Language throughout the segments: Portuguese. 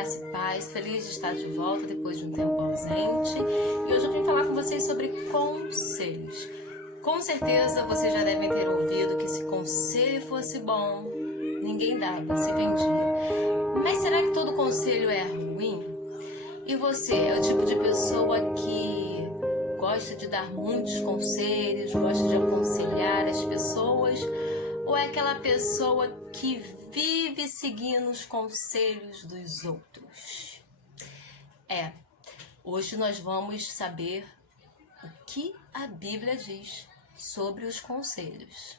graça e paz, feliz de estar de volta depois de um tempo ausente. E hoje eu vim falar com vocês sobre conselhos. Com certeza vocês já devem ter ouvido que se conselho fosse bom, ninguém dava, se vendia. Mas será que todo conselho é ruim? E você é o tipo de pessoa que gosta de dar muitos conselhos, gosta de aconselhar as pessoas? Ou é aquela pessoa que vive seguindo os conselhos dos outros? Hoje nós vamos saber o que a Bíblia diz sobre os conselhos.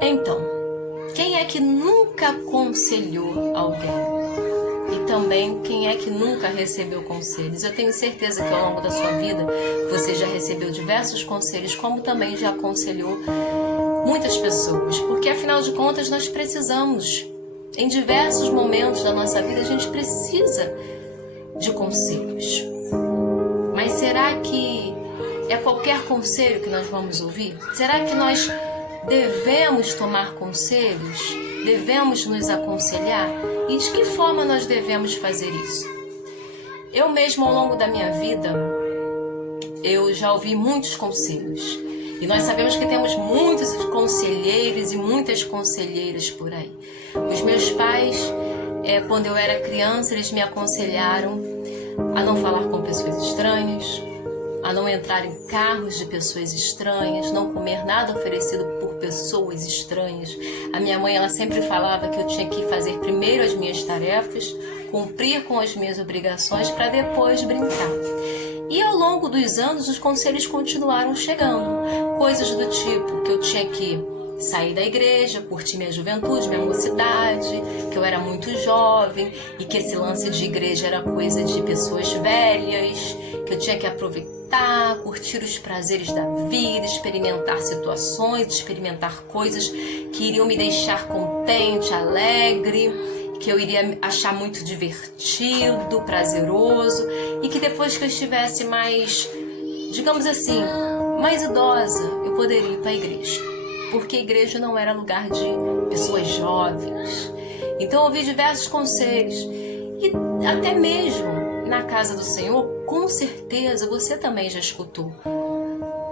Então, quem é que nunca aconselhou alguém? E também, quem é que nunca recebeu conselhos? Eu tenho certeza que ao longo da sua vida você já recebeu diversos conselhos, como também já aconselhou muitas pessoas. Porque afinal de contas nós precisamos, em diversos momentos da nossa vida, a gente precisa de conselhos. Mas será que é qualquer conselho que nós vamos ouvir? Será que nós devemos tomar conselhos? Devemos nos aconselhar? E de que forma nós devemos fazer isso? Eu mesmo, ao longo da minha vida, eu já ouvi muitos conselhos. E nós sabemos que temos muitos conselheiros e muitas conselheiras por aí. Os meus pais, quando eu era criança, eles me aconselharam a não falar com pessoas estranhas, a não entrar em carros de pessoas estranhas, não comer nada oferecido por pessoas estranhas. A minha mãe, ela sempre falava que eu tinha que fazer primeiro as minhas tarefas, cumprir com as minhas obrigações para depois brincar. E ao longo dos anos, os conselhos continuaram chegando. Coisas do tipo que eu tinha que sair da igreja, curtir minha juventude, minha mocidade, que eu era muito jovem e que esse lance de igreja era coisa de pessoas velhas, que eu tinha que aproveitar, curtir os prazeres da vida, experimentar situações, experimentar coisas que iriam me deixar contente, alegre, que eu iria achar muito divertido, prazeroso, e que depois que eu estivesse mais, digamos assim, mais idosa, eu poderia ir para a igreja. Porque a igreja não era lugar de pessoas jovens. Então eu ouvi diversos conselhos. E até mesmo na casa do Senhor, com certeza você também já escutou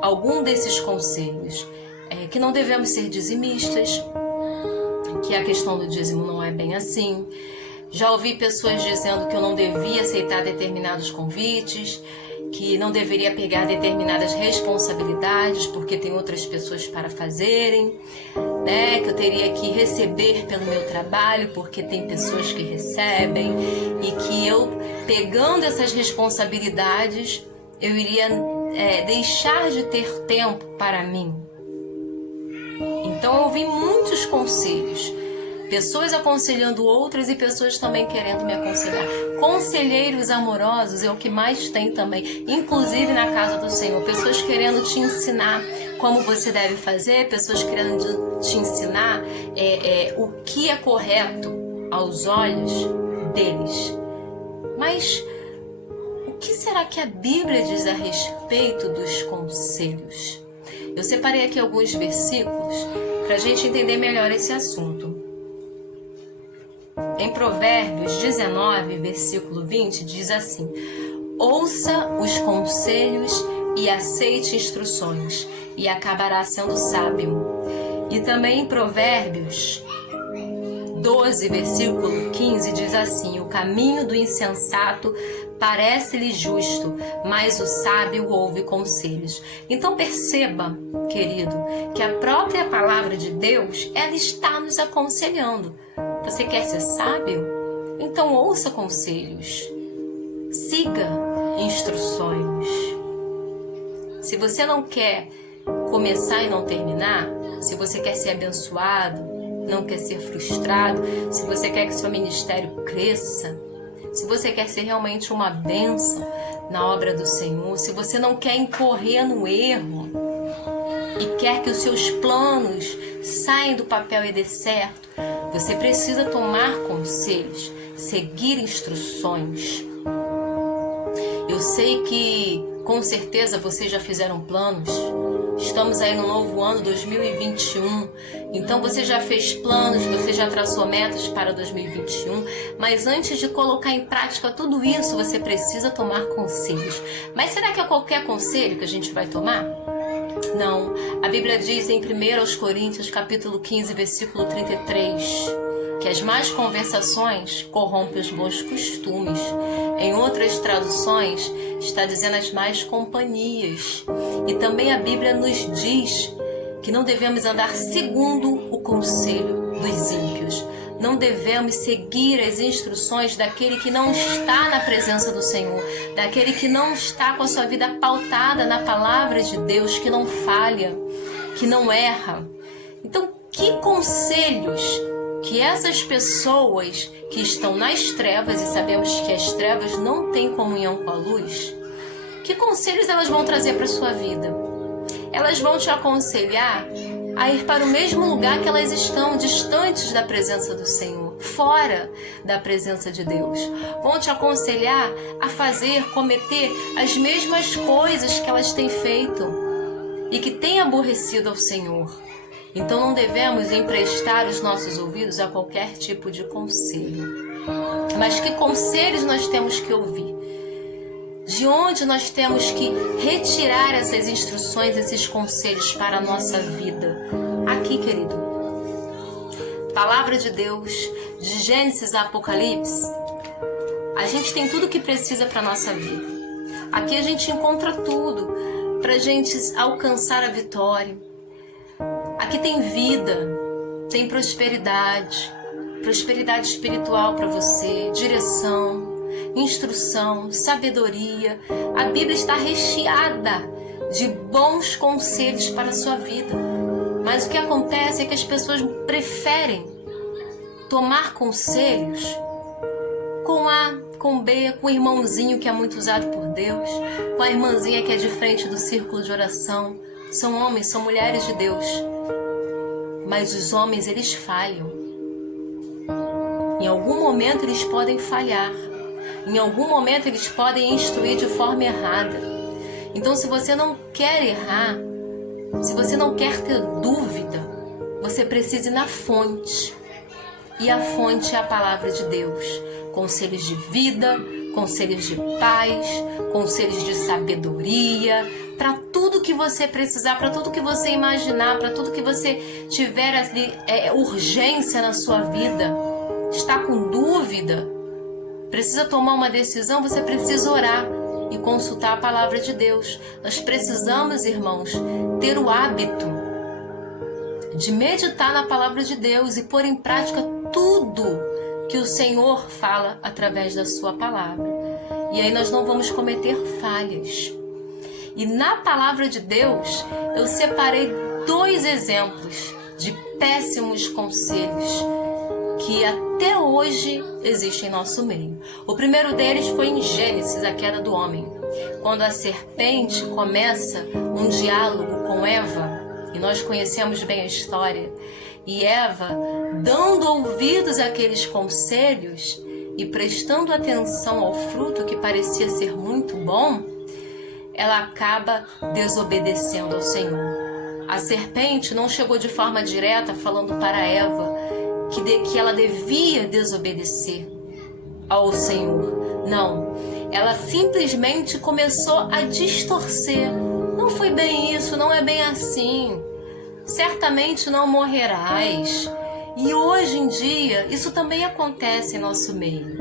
algum desses conselhos. Que não devemos ser dizimistas, que a questão do dízimo não é bem assim. Já ouvi pessoas dizendo que eu não devia aceitar determinados convites, que não deveria pegar determinadas responsabilidades porque tem outras pessoas para fazerem, né? Que eu teria que receber pelo meu trabalho porque tem pessoas que recebem, e que eu, pegando essas responsabilidades, eu iria deixar de ter tempo para mim. Então eu ouvi muitos conselhos, pessoas aconselhando outras e pessoas também querendo me aconselhar. Conselheiros amorosos é o que mais tem também, inclusive na casa do Senhor. Pessoas querendo te ensinar como você deve fazer, pessoas querendo te ensinar o que é correto aos olhos deles. Mas o que será que a Bíblia diz a respeito dos conselhos? Eu separei aqui alguns versículos para a gente entender melhor esse assunto. Em Provérbios 19, versículo 20, diz assim: ouça os conselhos e aceite instruções, e acabará sendo sábio. E também em Provérbios 12, versículo 15, diz assim: o caminho do insensato parece-lhe justo, mas o sábio ouve conselhos. Então perceba, querido, que a própria palavra de Deus, ela está nos aconselhando. Você quer ser sábio? Então ouça conselhos, siga instruções. Se você não quer começar e não terminar, se você quer ser abençoado, não quer ser frustrado, se você quer que seu ministério cresça, se você quer ser realmente uma bênção na obra do Senhor, se você não quer incorrer no erro e quer que os seus planos saiam do papel e dê certo, você precisa tomar conselhos, seguir instruções. Eu sei que Com certeza vocês já fizeram planos. Estamos aí no novo ano 2021. Então você já fez planos, você já traçou metas para 2021. Mas antes de colocar em prática tudo isso, você precisa tomar conselhos. Mas será que é qualquer conselho que a gente vai tomar? Não. A Bíblia diz em 1 Coríntios capítulo 15, versículo 33, que as más conversações corrompem os bons costumes. Em outras traduções, está dizendo as más companhias. E também a Bíblia nos diz que não devemos andar segundo o conselho dos ímpios. Não devemos seguir as instruções daquele que não está na presença do Senhor, daquele que não está com a sua vida pautada na palavra de Deus, que não falha, que não erra. Então, que conselhos que essas pessoas que estão nas trevas, e sabemos que as trevas não têm comunhão com a luz, que conselhos elas vão trazer para a sua vida? Elas vão te aconselhar a ir para o mesmo lugar que elas estão, distantes da presença do Senhor, fora da presença de Deus. Vão te aconselhar a cometer as mesmas coisas que elas têm feito e que têm aborrecido ao Senhor. Então não devemos emprestar os nossos ouvidos a qualquer tipo de conselho. Mas que conselhos nós temos que ouvir? De onde nós temos que retirar essas instruções, esses conselhos para a nossa vida? Aqui, querido. Palavra de Deus, de Gênesis a Apocalipse. A gente tem tudo o que precisa para a nossa vida. Aqui a gente encontra tudo para a gente alcançar a vitória. Aqui tem vida, tem prosperidade espiritual para você, direção, instrução, sabedoria. A Bíblia está recheada de bons conselhos para a sua vida. Mas o que acontece é que as pessoas preferem tomar conselhos com A, com B, com o irmãozinho que é muito usado por Deus, com a irmãzinha que é de frente do círculo de oração. São homens, são mulheres de Deus. Mas os homens, eles falham. Em algum momento eles podem falhar. Em algum momento eles podem instruir de forma errada. Então, se você não quer errar, se você não quer ter dúvida, você precisa ir na fonte. E a fonte é a palavra de Deus. Conselhos de vida, conselhos de paz, conselhos de sabedoria, para tudo que você precisar, para tudo que você imaginar, para tudo que você tiver ali, urgência na sua vida, está com dúvida, precisa tomar uma decisão, você precisa orar e consultar a palavra de Deus. Nós precisamos, irmãos, ter o hábito de meditar na palavra de Deus e pôr em prática tudo que o Senhor fala através da sua palavra. E aí nós não vamos cometer falhas. E na palavra de Deus, eu separei 2 exemplos de péssimos conselhos que até hoje existem em nosso meio. O primeiro deles foi em Gênesis, a queda do homem. Quando a serpente começa um diálogo com Eva, e nós conhecemos bem a história, e Eva, dando ouvidos àqueles conselhos e prestando atenção ao fruto que parecia ser muito bom, ela acaba desobedecendo ao Senhor. A serpente não chegou de forma direta falando para Eva que ela devia desobedecer ao Senhor. Não, ela simplesmente começou a distorcer. Não foi bem isso, não é bem assim. Certamente não morrerás. E hoje em dia, isso também acontece em nosso meio.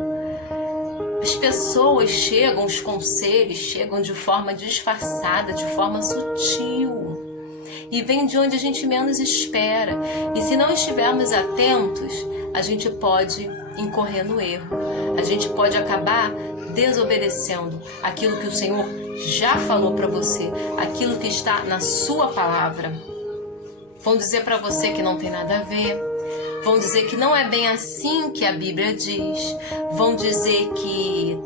As pessoas chegam, os conselhos chegam de forma disfarçada, de forma sutil. E vem de onde a gente menos espera. E se não estivermos atentos, a gente pode incorrer no erro. A gente pode acabar desobedecendo aquilo que o Senhor já falou para você, aquilo que está na sua palavra. Vão dizer para você que não tem nada a ver. Vão dizer que não é bem assim que a Bíblia diz. Vão dizer que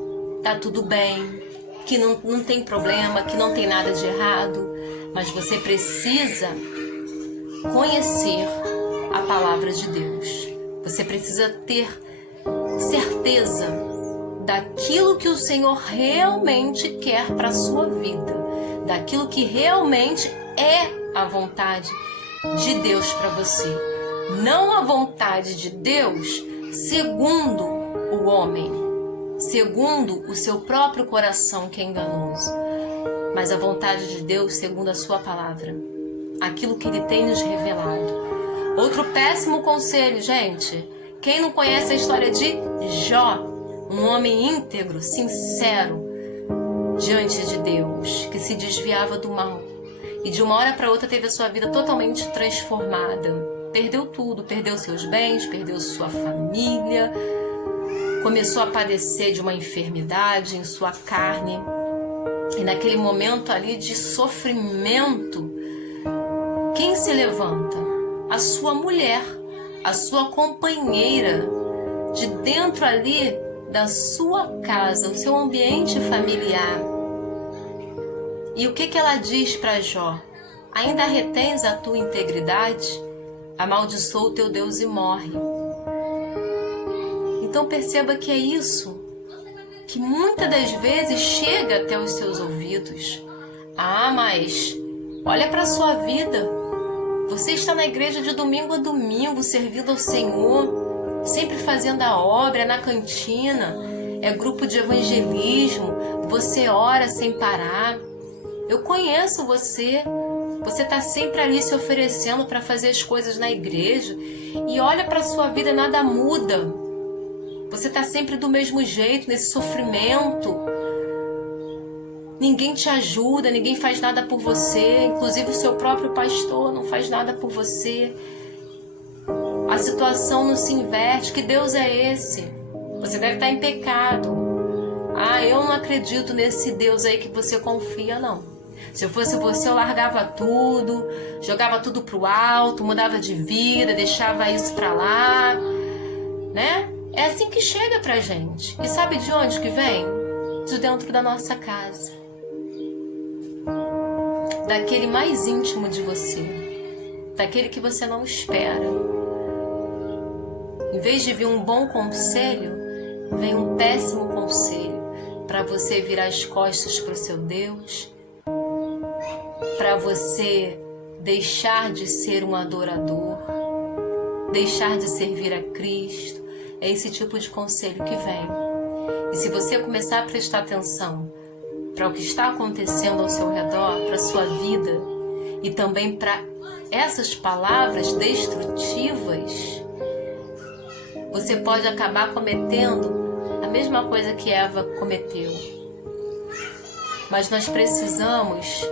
tá tudo bem, que não tem problema, que não tem nada de errado. Mas você precisa conhecer a palavra de Deus. Você precisa ter certeza daquilo que o Senhor realmente quer para a sua vida, daquilo que realmente é a vontade de Deus para você. Não a vontade de Deus segundo o homem, segundo o seu próprio coração que é enganoso, mas a vontade de Deus segundo a sua palavra, aquilo que Ele tem nos revelado. Outro péssimo conselho, gente, quem não conhece a história de Jó, um homem íntegro, sincero diante de Deus, que se desviava do mal e de uma hora para outra teve a sua vida totalmente transformada. Perdeu tudo, perdeu seus bens, perdeu sua família, começou a padecer de uma enfermidade em sua carne. E naquele momento ali de sofrimento, quem se levanta? A sua mulher, a sua companheira, de dentro ali da sua casa, o seu ambiente familiar. E o que ela diz para Jó? Ainda retens a tua integridade? Amaldiçoa o teu Deus e morre. Então perceba que é isso que muitas das vezes chega até os seus ouvidos. Ah, mas olha para a sua vida. Você está na igreja de domingo a domingo, servindo ao Senhor, sempre fazendo a obra, é na cantina, é grupo de evangelismo, você ora sem parar. Eu conheço você. Você está sempre ali se oferecendo para fazer as coisas na igreja e olha para a sua vida, nada muda. Você está sempre do mesmo jeito, nesse sofrimento. Ninguém te ajuda, ninguém faz nada por você, inclusive o seu próprio pastor não faz nada por você. A situação não se inverte. Que Deus é esse? Você deve estar em pecado. Ah, eu não acredito nesse Deus aí que você confia, não. Se eu fosse você, eu largava tudo, jogava tudo pro alto, mudava de vida, deixava isso pra lá, né? É assim que chega pra gente. E sabe de onde que vem? De dentro da nossa casa. Daquele mais íntimo de você. Daquele que você não espera. Em vez de vir um bom conselho, vem um péssimo conselho para você virar as costas pro seu Deus, para você deixar de ser um adorador, deixar de servir a Cristo. É esse tipo de conselho que vem. E se você começar a prestar atenção para o que está acontecendo ao seu redor, para a sua vida, e também para essas palavras destrutivas, você pode acabar cometendo a mesma coisa que Eva cometeu. Mas nós precisamos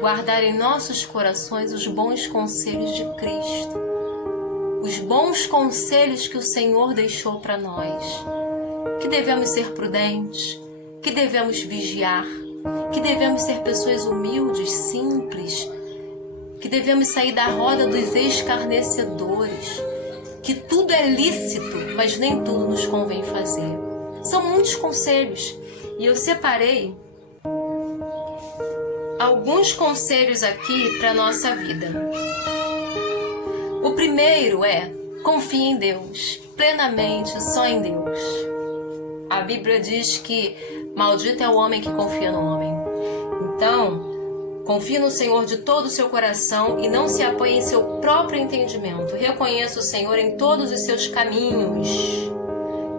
guardar em nossos corações os bons conselhos de Cristo, os bons conselhos que o Senhor deixou para nós, que devemos ser prudentes, que devemos vigiar, que devemos ser pessoas humildes, simples, que devemos sair da roda dos escarnecedores, que tudo é lícito, mas nem tudo nos convém fazer. São muitos conselhos e eu separei alguns conselhos aqui para a nossa vida. O primeiro é: confie em Deus, plenamente, só em Deus. A Bíblia diz que maldito é o homem que confia no homem. Então, confie no Senhor de todo o seu coração e não se apoie em seu próprio entendimento. Reconheça o Senhor em todos os seus caminhos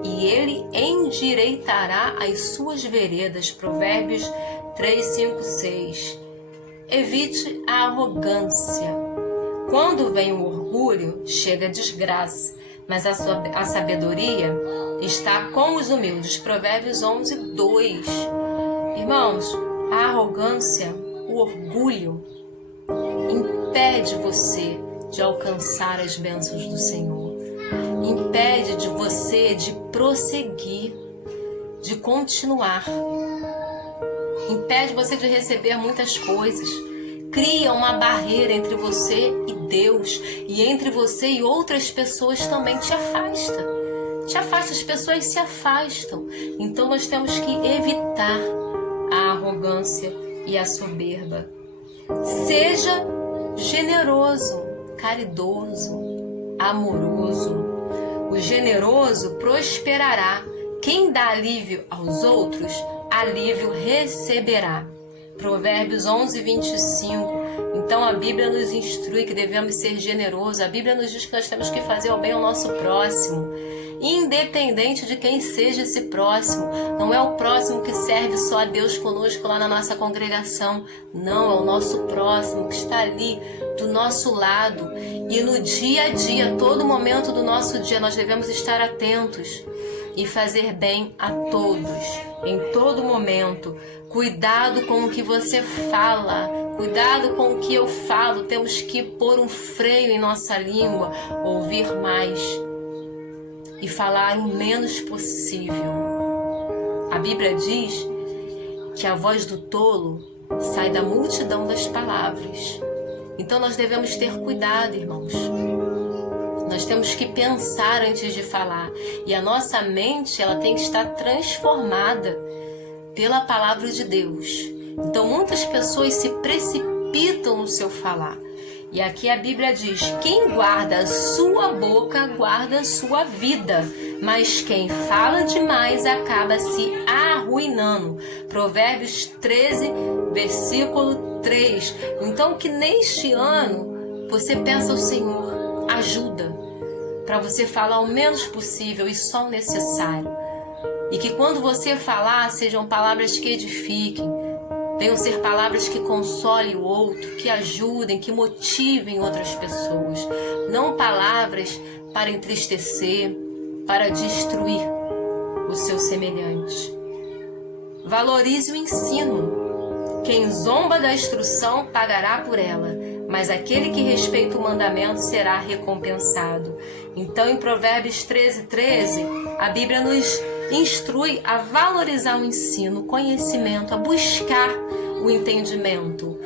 e Ele endireitará as suas veredas. Provérbios 3, 5, 6. Evite a arrogância. Quando vem o orgulho, chega a desgraça, mas a sabedoria está com os humildes. Provérbios 11, 2. Irmãos, a arrogância, o orgulho, impede você de alcançar as bênçãos do Senhor. Impede de você de prosseguir, de continuar. Impede você de receber muitas coisas. Cria uma barreira entre você e Deus, e entre você e outras pessoas também. Te afasta. Te afasta, as pessoas se afastam. Então nós temos que evitar a arrogância e a soberba. Seja generoso, caridoso, amoroso. O generoso prosperará, Quem dá alívio aos outros, alívio receberá. Provérbios 11, 25. Então a Bíblia nos instrui que devemos ser generosos. A Bíblia nos diz que nós temos que fazer o bem ao nosso próximo, independente de quem seja esse próximo. Não é o próximo que serve só a Deus conosco lá na nossa congregação. Não, é o nosso próximo que está ali do nosso lado. E no dia a dia, todo momento do nosso dia, nós devemos estar atentos e fazer bem a todos, em todo momento. Cuidado com o que você fala, cuidado com o que eu falo. Temos que pôr um freio em nossa língua, ouvir mais e falar o menos possível. A Bíblia diz que a voz do tolo sai da multidão das palavras. Então nós devemos ter cuidado, irmãos. Nós temos que pensar antes de falar. E a nossa mente, ela tem que estar transformada pela palavra de Deus. Então muitas pessoas se precipitam no seu falar. E aqui a Bíblia diz: quem guarda a sua boca, guarda a sua vida. Mas quem fala demais acaba se arruinando. Provérbios 13, versículo 3. Então que neste ano você peça ao Senhor ajuda para você falar o menos possível e só o necessário. E que quando você falar, sejam palavras que edifiquem, venham ser palavras que consolem o outro, que ajudem, que motivem outras pessoas. Não palavras para entristecer, para destruir o seu semelhante. Valorize o ensino. Quem zomba da instrução pagará por ela, mas aquele que respeita o mandamento será recompensado. Então, em Provérbios 13, 13, a Bíblia nos instrui a valorizar o ensino, o conhecimento, a buscar o entendimento.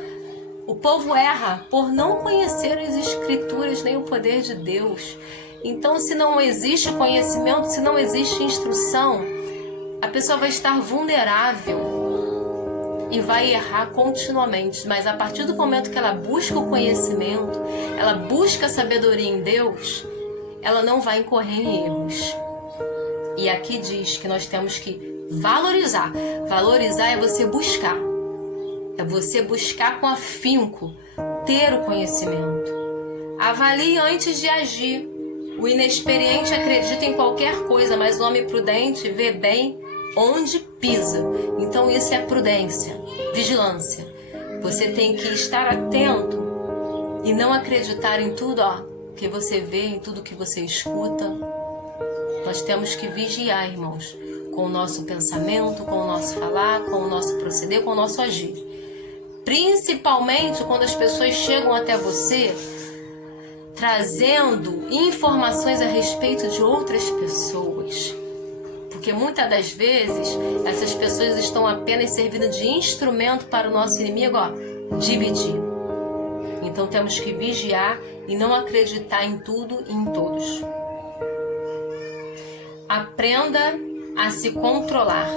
O povo erra por não conhecer as Escrituras nem o poder de Deus. Então, se não existe conhecimento, se não existe instrução, a pessoa vai estar vulnerável e vai errar continuamente. Mas a partir do momento que ela busca o conhecimento, ela busca a sabedoria em Deus, ela não vai incorrer em erros. E aqui diz que nós temos que valorizar. Valorizar é você buscar. É você buscar com afinco, ter o conhecimento. Avalie antes de agir. O inexperiente acredita em qualquer coisa, mas o homem prudente vê bem onde pisa. Então isso é prudência, vigilância. Você tem que estar atento e não acreditar em tudo que você vê, em tudo que você escuta. Nós temos que vigiar, irmãos, com o nosso pensamento, com o nosso falar, com o nosso proceder, com o nosso agir. Principalmente quando as pessoas chegam até você trazendo informações a respeito de outras pessoas. Porque muitas das vezes essas pessoas estão apenas servindo de instrumento para o nosso inimigo dividir. Então temos que vigiar e não acreditar em tudo e em todos. Aprenda a se controlar.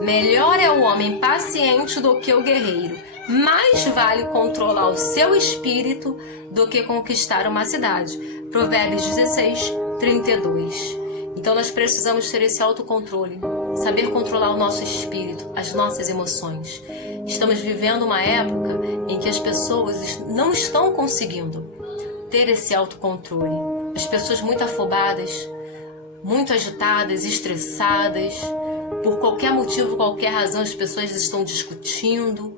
Melhor é o homem paciente do que o guerreiro. Mais vale controlar o seu espírito do que conquistar uma cidade. Provérbios 16, 32. Então nós precisamos ter esse autocontrole, saber controlar o nosso espírito, as nossas emoções. Estamos vivendo uma época em que as pessoas não estão conseguindo ter esse autocontrole. As pessoas muito afobadas, muito agitadas, estressadas, por qualquer motivo, qualquer razão, as pessoas estão discutindo,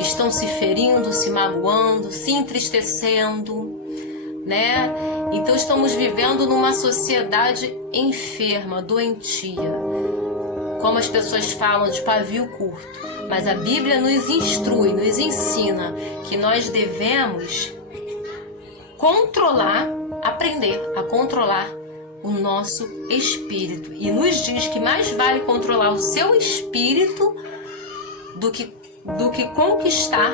estão se ferindo, se magoando, se entristecendo, né? Então estamos vivendo numa sociedade enferma, doentia. Como as pessoas falam, de pavio curto. Mas a Bíblia nos instrui, nos ensina que nós devemos controlar, aprender a controlar o nosso espírito. E nos diz que mais vale controlar o seu espírito do que conquistar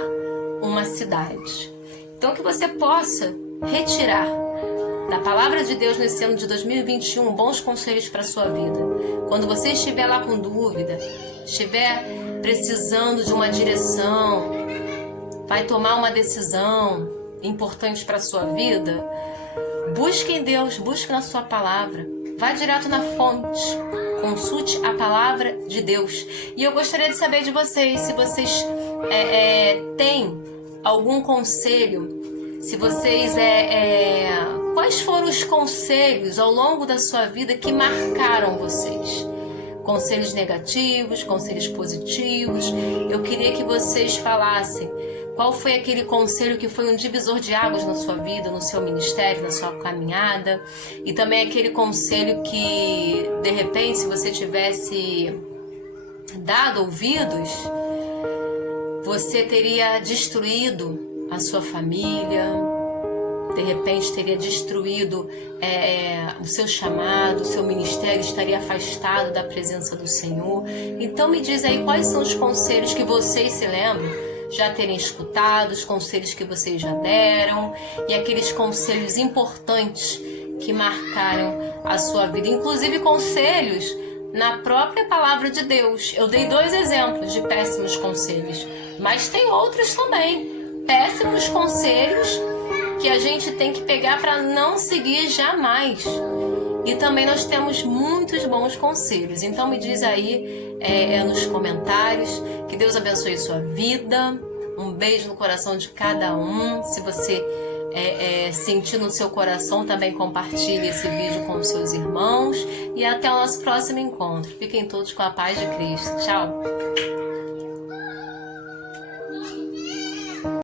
uma cidade. Então que você possa retirar da palavra de Deus nesse ano de 2021 bons conselhos para a sua vida. Quando você estiver lá com dúvida, estiver precisando de uma direção, vai tomar uma decisão importante para a sua vida, busque em Deus, busque na sua palavra, vá direto na fonte, Consulte a palavra de Deus. E eu gostaria de saber de vocês, se vocês têm algum conselho, se vocês quais foram os conselhos ao longo da sua vida que marcaram vocês? Conselhos negativos, conselhos positivos. Eu queria que vocês falassem qual foi aquele conselho que foi um divisor de águas na sua vida, no seu ministério, na sua caminhada, e também aquele conselho que, de repente, se você tivesse dado ouvidos, você teria destruído a sua família, de repente teria destruído o seu chamado, o seu ministério, estaria afastado da presença do Senhor. Então me diz aí quais são os conselhos que vocês se lembram já terem escutado, os conselhos que vocês já deram e aqueles conselhos importantes que marcaram a sua vida, inclusive conselhos na própria palavra de Deus. Eu dei 2 exemplos de péssimos conselhos, mas tem outros também, péssimos conselhos que a gente tem que pegar para não seguir jamais. E também nós temos muitos bons conselhos. Então me diz aí nos comentários. Que Deus abençoe sua vida. Um beijo no coração de cada um. Se você sentir no seu coração, também compartilhe esse vídeo com os seus irmãos. E até o nosso próximo encontro. Fiquem todos com a paz de Cristo. Tchau!